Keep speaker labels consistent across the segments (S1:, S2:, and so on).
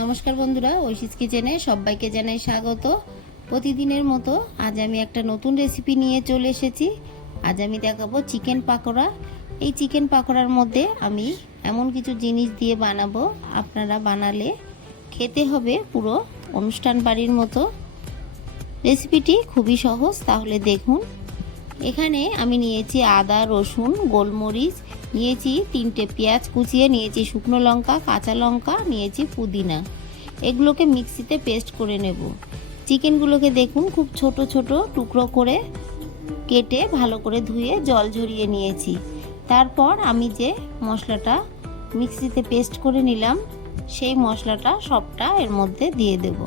S1: নমস্কার বন্ধুরা, ঐশিস কিচেনে সবাইকে জানাই স্বাগত। প্রতিদিনের মতো আজ আমি একটা নতুন রেসিপি নিয়ে চলে এসেছি। আজ আমি দেখাবো চিকেন পাকোড়া। এই চিকেন পাকোড়ার মধ্যে আমি এমন কিছু জিনিস দিয়ে বানাবো, আপনারা বানালে খেতে হবে পুরো অনুষ্ঠান বাড়ির মতো। রেসিপিটি খুবই সহজ, তাহলে দেখুন। এখানে আমি নিয়েছি আদা, রসুন, গোলমরিচ, নিয়েছি তিনটে পেঁয়াজ কুচিয়ে, নিয়েছি শুকনো লঙ্কা, কাঁচা লঙ্কা, নিয়েছি পুদিনা। এগুলোকে মিক্সিতে পেস্ট করে নেব। চিকেনগুলোকে দেখুন, খুব ছোট ছোট টুকরো করে কেটে ভালো করে ধুয়ে জল ঝরিয়ে নিয়েছি। তারপর আমি যে মশলাটা মিক্সিতে পেস্ট করে নিলাম, সেই মশলাটা সবটা এর মধ্যে দিয়ে দেবো।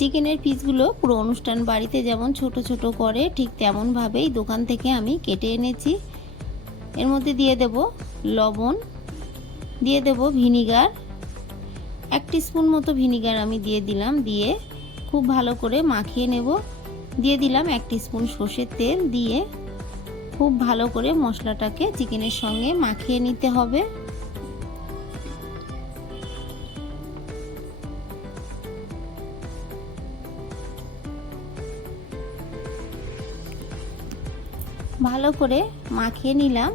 S1: চিকেনের পিসগুলো পুরো অনুষ্ঠান বাড়িতে যেমন ছোট ছোট করে, ঠিক তেমনভাবেই দোকান থেকে আমি কেটে এনেছি। এর মধ্যে দিয়ে দেব লবণ, দিয়ে দেব ভিনিগার। এক স্পুন মতো ভিনিগার আমি দিয়ে দিলাম, দিয়ে খুব ভালো করে মাখিয়ে নেব। দিয়ে দিলাম এক স্পুন সর্ষের তেল, দিয়ে খুব ভালো করে মশলাটাকে চিকেনের সঙ্গে মাখিয়ে নিতে হবে। ভালো করে মাখিয়ে নিলাম।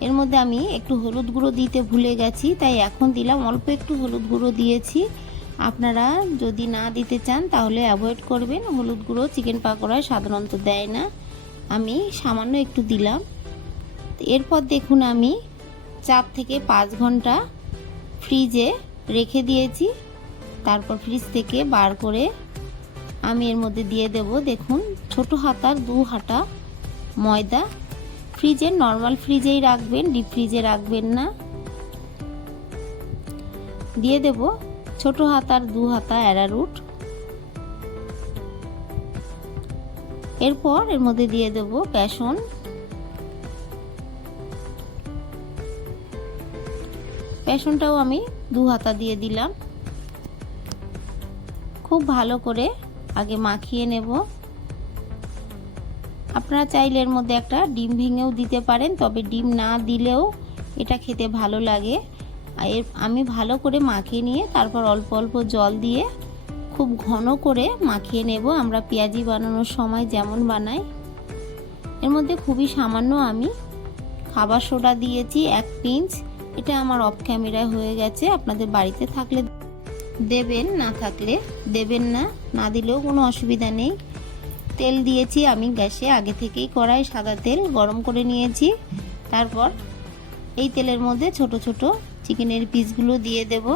S1: এর মধ্যে আমি একটু হলুদ গুঁড়ো দিতে ভুলে গেছি, তাই এখন দিলাম। অল্প একটু হলুদ গুঁড়ো দিয়েছি। আপনারা যদি না দিতে চান, তাহলে অ্যাভয়েড করবেন। হলুদ গুঁড়ো চিকেন পাকোড়ায় সাধারণত দেয় না। আমি সামান্য একটু দিলাম। এরপর দেখুন আমি চার থেকে পাঁচ ঘণ্টা ফ্রিজে রেখে দিয়েছি। তারপর ফ্রিজ থেকে বার করে আমি এর মধ্যে দিয়ে দেব। দেখুন, ছোট হাতার দু হাঁটা ময়দা। ফ্রিজে নর্মাল ফ্রিজেই রাখবেন ডিপ ফ্রিজে রাখবেন না। দিয়ে দেব ছোট হাতার দু হাতা অ্যারারুট। এরপর এর মধ্যে দিয়ে দেব বেসন। বেসনটাও আমি দু হাতা দিয়ে দিলাম। খুব ভালো করে আগে মাখিয়ে নেব। আপনারা চাইলে এর মধ্যে একটা ডিম ভেঙেও দিতে পারেন, তবে ডিম না দিলেও এটা খেতে ভালো লাগে। এর, আমি ভালো করে মাখিয়ে নিয়ে তারপর অল্প অল্প জল দিয়ে খুব ঘন করে মাখিয়ে নেব। আমরা পেঁয়াজি বানানোর সময় যেমন বানাই, এর মধ্যে খুবই সামান্য আমি খাবার সোডা দিয়েছি এক পিঞ্চ। এটা আমার অফ ক্যামেরায় হয়ে গেছে, আপনাদের বাড়িতে থাকলে দেবেন, না থাকলে দেবেন না না দিলেও কোনো অসুবিধা নেই। তেল দিয়েছি, আমি গ্যাসে আগে থেকেই কড়াই সাদা তেল গরম করে নিয়েছি। তারপর এই তেলের মধ্যে ছোট ছোট চিকেনের পিসগুলো দিয়ে দেব।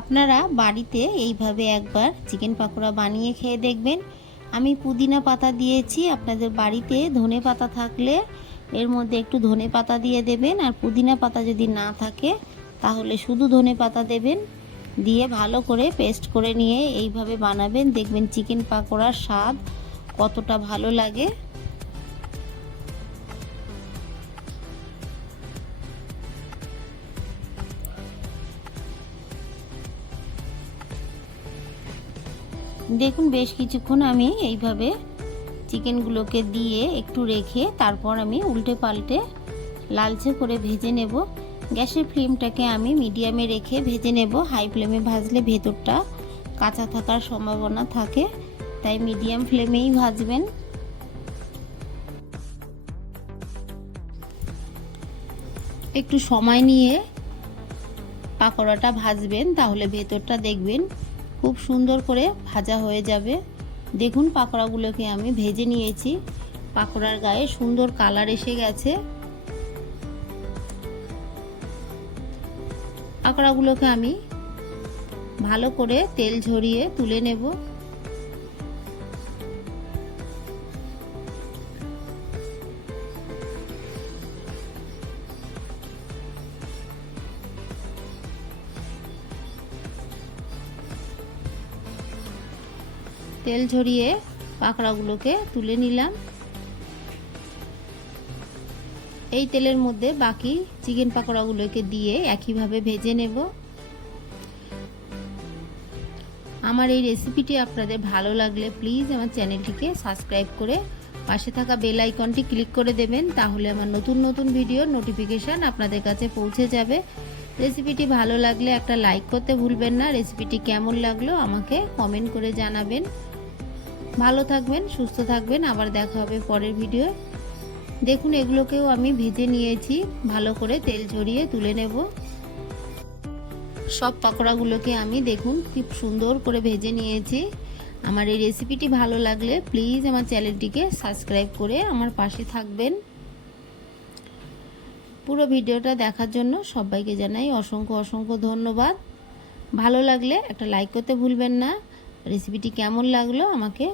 S1: আপনারা বাড়িতে এইভাবে একবার চিকেন পাকোড়া বানিয়ে খেয়ে দেখবেন। আমি পুদিনা পাতা দিয়েছি, আপনাদের বাড়িতে ধনে পাতা থাকলে এর মধ্যে একটু ধনে পাতা দিয়ে দেবেন। আর পুদিনা পাতা যদি না থাকে তাহলে শুধু ধনে পাতা দেবেন, দিয়ে ভালো করে পেস্ট করে নিয়ে এইভাবে বানাবেন। দেখবেন চিকেন পাকোড়ার স্বাদ কতটা ভালো লাগে। দেখুন, বেশ কিছুক্ষণ আমি এইভাবে চিকেনগুলোকে দিয়ে একটু রেখে তারপর আমি উল্টে পাল্টে লালচে করে ভেজে নেব। গ্যাসের ফ্লেমটাকে আমি মিডিয়ামে রেখে ভেজে নেব। হাই ফ্লেমে ভাজলে ভেতরটা কাঁচা থাকার সম্ভাবনা থাকে, তাই মিডিয়াম ফ্লেমেই ভাজবেন। একটু সময় নিয়ে পাকোড়াটা ভাজবেন, তাহলে ভেতরটা দেখবেন খুব সুন্দর করে ভাজা হয়ে যাবে। দেখুন পাকোড়াগুলোকে আমি ভেজে নিয়েছি। পাকোড়ার গায়ে সুন্দর কালার এসে গেছে। পাকোড়াগুলোকে আমি ভালো করে তেল ঝরিয়ে তুলে নেব। তেল ঝরিয়ে পাকড়াগুলোকে তুলে নিলাম। এই তেলের মধ্যে বাকি চিকেন পাকোড়াগুলোকে দিয়ে একইভাবে ভেজে নেব। আমার এই রেসিপিটি আপনাদের ভালো লাগলে প্লিজ আমার চ্যানেলটিকে সাবস্ক্রাইব করে পাশে থাকা বেল আইকনটি ক্লিক করে দেবেন, তাহলে আমার নতুন নতুন ভিডিওর নোটিফিকেশান আপনাদের কাছে পৌঁছে যাবে। রেসিপিটি ভালো লাগলে একটা লাইক করতে ভুলবেন না, রেসিপিটি কেমন লাগল আমাকে কমেন্ট করে জানাবেন। ভালো থাকবেন, সুস্থ থাকবেন, আবার দেখা হবে পরের ভিডিও দেখুন, এগুলোকেও আমি ভেজে নিয়েছি। ভালো করে তেল ঝরিয়ে তুলে নেব। সব পাকোড়াগুলোকে আমি দেখুন খুব সুন্দর করে ভেজে নিয়েছি। আমার এই রেসিপিটি ভালো লাগলে প্লিজ আমার চ্যানেলটিকে সাবস্ক্রাইব করে আমার পাশে থাকবেন। পুরো ভিডিওটা দেখার জন্য সবাইকে জানাই অসংখ্য অসংখ্য ধন্যবাদ। ভালো লাগলে একটা লাইক করতে ভুলবেন না। রেসিপিটি কেমন লাগল আমাকে